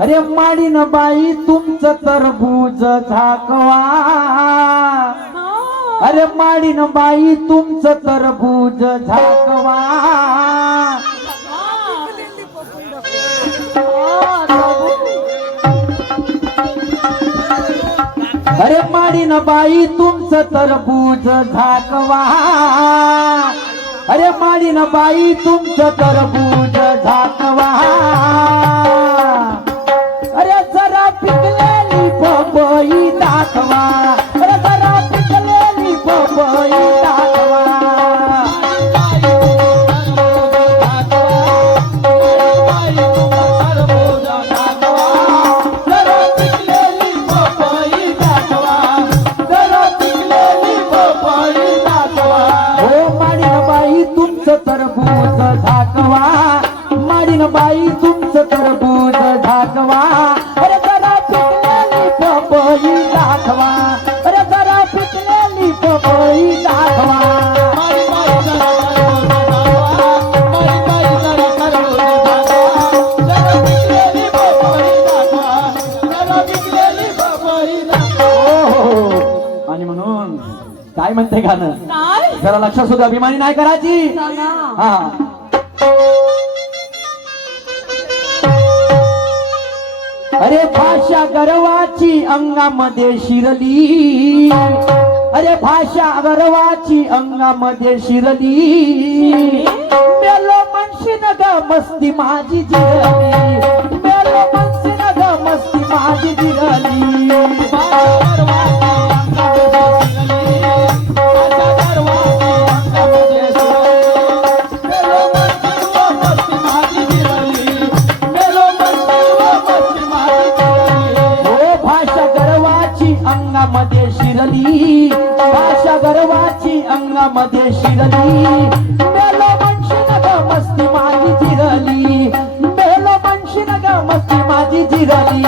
अरे माडीन बाई तुमचं तरबूज झाकवा, अरे माडीन बाई तुमचं तरबूज झाकवा, अरे माडीन बाई तुमचं तरबूज झाकवा, अरे माडीन बाई तुमचं तरबूज झाकवा, अरे जरा पिकलेली पपई दाखवा, अरे जरा पिकलेली पपई दाखवा, तरबूज झाकवा, माडीन बाई तुमचं तरबूज झाकवा, अरे जरा पिकलेली पपई दाखवा, अरे जरा पिकलेली पपई दाखवा, आणि म्हणून काय म्हणते गाणं, जरा लक्षात सुद्धा अभिमानी नाही करायची. हा अरे भाषा गर्वाची अंगामध्ये शिरली, अरे भाषा गर्वाची अंगामध्ये शिरली, मेलो म्हणशीन ग मस्ती माझी जिरली, मेलो म्हणशीन ग मस्ती माझी जिरली, अंगामध्ये शिरली, भाषा गर्वाची अंगामध्ये शिरली, मेलो म्हणशीन ग मस्ती माझी जिरली, मेलो म्हणशीन ग मस्ती माझी जिरली,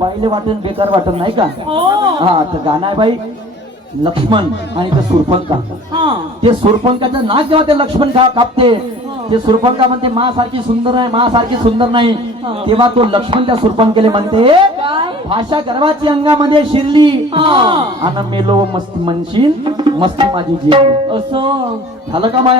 पाहिले वाटण बेकार वाटण नाही का. हा तर गाणं आहे बाई लक्ष्मण आणि ते सुरपंका. ते सुरपंकाचं नाक जेव्हा ते लक्ष्मण कापते, ते सुरपंका म्हणते मा सारखी सुंदर नाही, मा सारखी सुंदर नाही, तेव्हा तो लक्ष्मण त्या सुरपंकेले म्हणते भाषा गर्वाची अंगामध्ये शिरली आणि मेलो मस्ती म्हणशील मस्ती माझी जी. असं झालं का माया.